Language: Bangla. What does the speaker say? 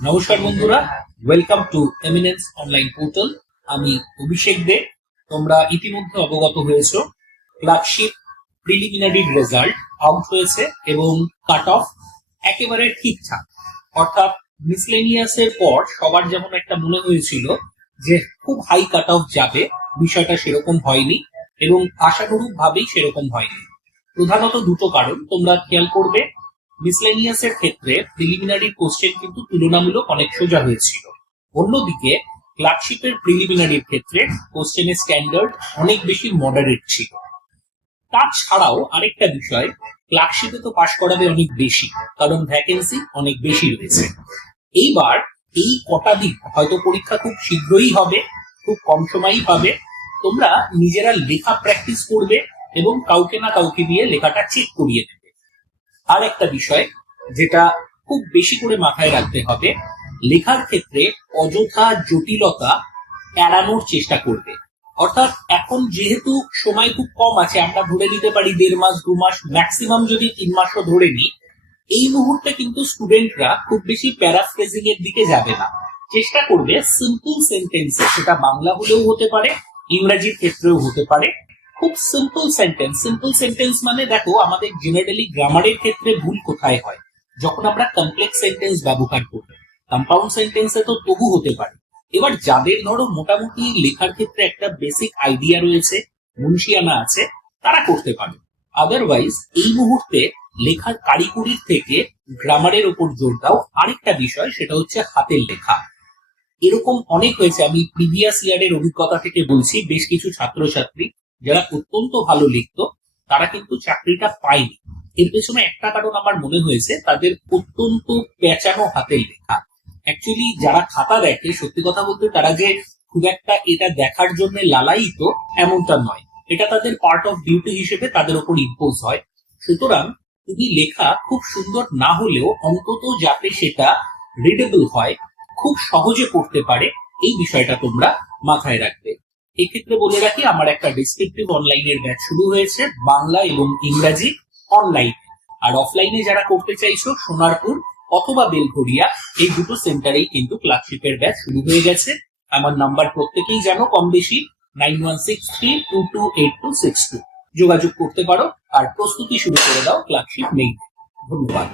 নমস্কার বন্ধুরা, welcome to eminence online portal. আমি অভিষেক দে। তোমরা ইতিমধ্যে অবগত হয়েছো ক্লার্কশিপ প্রিলিমিনারি রেজাল্ট আউট হয়েছে এবং কাট অফ একেবারে ঠিকঠাক, অর্থাৎ মিসলেনিয়াসের পর সবার যেমন একটা মনে হয়েছিল যে খুব হাই কাট অফ যাবে, বিষয়টা সেরকম হয়নি এবং আশানুরূপ ভাবেই সেরকম হয়নি। প্রধানত দুটো কারণ তোমরা খেয়াল করবে। মিসলেনিয়াসের ক্ষেত্রে প্রিলিমিনারি কোশ্চেন কিন্তু তুলনামূলক অনেক সোজা হয়েছিল, অন্যদিকে ক্লার্কশিপের প্রিলিমিনারির ক্ষেত্রে কোশ্চেনের স্ট্যান্ডার্ড অনেক বেশি মডারেট ছিল। তাছাড়াও আরেকটা বিষয়, ক্লার্কশিপে তো পাশ করাবে অনেক বেশি, কারণ ভ্যাকেন্সি অনেক বেশি রয়েছে। এইবার এই কটা দিক হয়তো পরীক্ষা খুব শীঘ্রই হবে, খুব কম সময়ই পাবে। তোমরা নিজেরা লেখা প্র্যাকটিস করবে এবং কাউকে না কাউকে দিয়ে লেখাটা চেক করিয়ে দেবে। আর একটা বিষয় যেটা খুব বেশি করে মাথায় রাখতে হবে, লেখার ক্ষেত্রে অযথা জটিলতা এড়ানোর চেষ্টা করবে। অর্থাৎ এখন যেহেতু সময় খুব কম আছে, আমরা ধরে নিতে পারি 1.5 মাস 2 মাস, ম্যাক্সিমাম যদি 3 মাসও ধরে নিই, এই মুহূর্তে কিন্তু স্টুডেন্টরা খুব বেশি প্যারাফ্রেজিং এর দিকে যাবে না। চেষ্টা করবে সিম্পল সেন্টেন্সে, সেটা বাংলা হলেও হতে পারে, ইংরেজির ক্ষেত্রেও হতে পারে, খুব সিম্পল সেন্টেন্স। সিম্পল সেন্টেন্স মানে দেখো, আমাদের জেনারেলি গ্রামারের ক্ষেত্রে ভুল কোথায় হয়, যখন আমরা কমপ্লেক্স সেন্টেন্স ব্যবহার করি। কম্পাউন্ড সেন্টেন্সে তো তবু হতে পারে। এবার যাদের ধরো মোটামুটি লেখার ক্ষেত্রে একটা বেসিক আইডিয়া রয়েছে, মুন্সিয়ানা আছে, তারা করতে পারে। আদারওয়াইজ এই মুহূর্তে লেখার কারিগরির থেকে গ্রামারের উপর জোর দাও। আরেকটা বিষয়, সেটা হচ্ছে হাতের লেখা। এরকম অনেক হয়েছে, আমি প্রিভিয়াস ইয়ারের অভিজ্ঞতা থেকে বলছি, বেশ কিছু ছাত্রছাত্রী যারা অত্যন্ত ভালো লিখতো তারা কিন্তু চাকরিটা পায়নি। এর পেছনে একটা কারণ আমার মনে হয়েছে, তাদের অত্যন্ত পেঁচানো হাতের লেখা। অ্যাকচুয়ালি যারা খাতা দেখে, সত্যি কথা বলতে তারা যে খুব একটা এটা দেখার জন্য লালায়িত এমনটা নয়, এটা তাদের পার্ট অফ ডিউটি হিসেবে তাদের উপর ইম্পোজ হয়। সুতরাং তুমি লেখা খুব সুন্দর না হলেও অন্তত যাতে সেটা রিডেবল হয়, খুব সহজে পড়তে পারে, এই বিষয়টা তোমরা মাথায় রাখবে। এক্ষেত্রে বলে রাখি, আমার একটা ডেসক্রিপটিভ অনলাইনের ব্যাচ শুরু হয়েছে, বাংলা এবং ইংরাজি অনলাইন। আর অফলাইনে যারা করতে চাইছো, সোনারপুর অথবা বেলঘরিয়া, এই দুটো সেন্টারেই কিন্তু ক্লার্কশিপের ব্যাচ শুরু হয়ে গেছে। আমার নাম্বার প্রত্যেকেই জানো কম বেশি, 9163228262। যোগাযোগ করতে পারো আর প্রস্তুতি শুরু করে দাও ক্লার্কশিপ নেই। ধন্যবাদ।